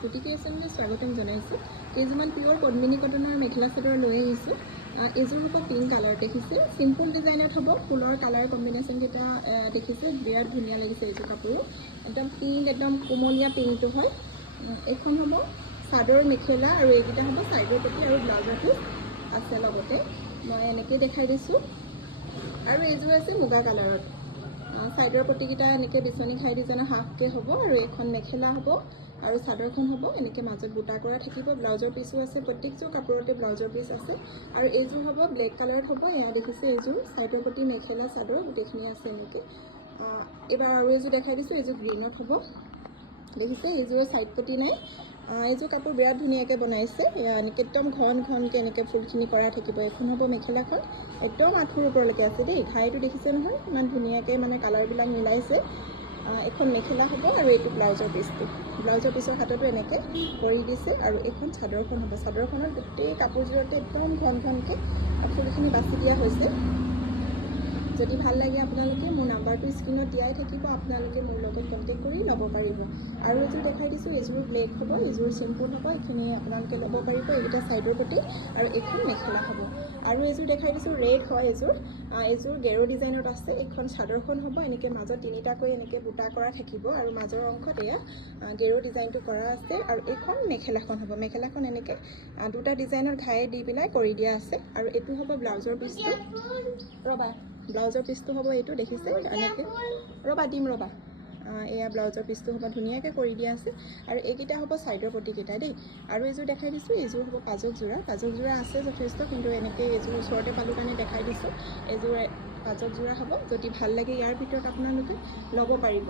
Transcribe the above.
Scooty ক্ৰিয়েশ্যনলৈ স্বাগতম জনাইছোঁ। কেইযোৰমান পিয়ৰ পদ্মিনী কটনৰ মেখেলা চাদৰ লৈ আহিছোঁ। এইযোৰ হ'ব পিংক কালাৰ দেখিছে, চিম্পল ডিজাইনত হ'ব, ফুলৰ কালাৰ কম্বিনেশ্যনকেইটা দেখিছে, বিৰাট ধুনীয়া লাগিছে এইযোৰ কাপোৰো। একদম পিংক, একদম কোমলীয়া পিংকটো হয়। এইখন হ'ব চাদৰ মেখেলা আৰু এইকেইটা হ'ব চাইডৰ পতি আৰু ব্লাউজৰ পিচ আছে লগতে। মই এনেকৈ দেখাই দিছোঁ। আৰু এইযোৰ আছে মুগা কালাৰত, চাইডৰ পতিকেইটা এনেকৈ বিচনী খাই ডিজাইনৰ হাফকৈ হ'ব আৰু এইখন মেখেলা হ'ব আৰু চাদৰখন হ'ব এনেকৈ মাজত বুটা কৰা থাকিব। ব্লাউজৰ পিচো আছে, প্ৰত্যেকযোৰ কাপোৰতে ব্লাউজৰ পিচ আছে। আৰু এইযোৰ হ'ব ব্লেক কালাৰত হ'ব, এয়া দেখিছে এইযোৰ চাইডৰ পতি মেখেলা চাদৰ গোটেইখিনি আছে এনেকৈ। এইবাৰ আৰু এইযোৰ দেখাই দিছোঁ, এইযোৰ গ্ৰীণত হ'ব দেখিছে, এইযোৰৰ চাইড পতি নাই। এইযোৰ কাপোৰ বিৰাট ধুনীয়াকৈ বনাইছে, এনেকৈ একদম ঘনকৈ এনেকৈ ফুলখিনি কৰা থাকিব। এইখন হ'ব মেখেলাখন, একদম আঁঠুৰ ওপৰলৈকে আছে দেই, ঘাইটো দেখিছে নহয়, ইমান ধুনীয়াকৈ মানে কালাৰবিলাক মিলাইছে। এইখন মেখেলা হ'ব আৰু এইটো ব্লাউজৰ পিচটো, ব্লাউজৰ পিচৰ হাততো এনেকৈ কৰি দিছে। আৰু এইখন চাদৰখন হ'ব, চাদৰখনত গোটেই কাপোৰযোৰতে একদম ঘনকৈ ফুলখিনি বাছি দিয়া হৈছে। যদি ভাল লাগে আপোনালোকে মোৰ নাম্বাৰটো স্ক্ৰীণত দিয়াই থাকিব, আপোনালোকে মোৰ লগত কণ্টেক্ট কৰি ল'ব পাৰিব। আৰু এইযোৰ দেখাই দিছোঁ, এইযোৰ ব্লেক হ'ব, এইযোৰ চিম্পুল হ'ব, এইখিনি আপোনালোকে ল'ব পাৰিব। এইকেইটা চাইডৰ প্ৰতি আৰু এইখন মেখেলা হ'ব। আৰু এইযোৰ দেখাই দিছোঁ, ৰেড হয় এইযোৰ গেৰো ডিজাইনত আছে। এইখন চাদৰখন হ'ব, এনেকৈ মাজত তিনিটাকৈ এনেকৈ বুটা কৰা থাকিব আৰু মাজৰ অংশত এয়া গেৰো ডিজাইনটো কৰা আছে। আৰু এইখন মেখেলাখন হ'ব, মেখেলাখন এনেকৈ দুটা ডিজাইনৰ ঘাই দি পেলাই কৰি দিয়া আছে। আৰু এইটো হ'ব ব্লাউজৰ পিচটো, ব্লাউজৰ পিচটো হ'ব এইটো দেখিছে এনেকৈ, দিম এয়া ব্লাউজৰ পিচটো হ'ব, ধুনীয়াকৈ কৰি দিয়া আছে। আৰু এইকেইটা হ'ব চাইডৰ পতিকেইটা দেই। আৰু এইযোৰ দেখাই দিছোঁ, এইযোৰ হ'ব পাজক যোৰা আছে যথেষ্ট, কিন্তু এনেকৈ এইযোৰ ওচৰতে পালোঁ কাৰণে দেখাই দিছোঁ। এইযোৰ পাজক যোৰা হ'ব, যদি ভাল লাগে ইয়াৰ ভিতৰত আপোনালোকে ল'ব পাৰিব।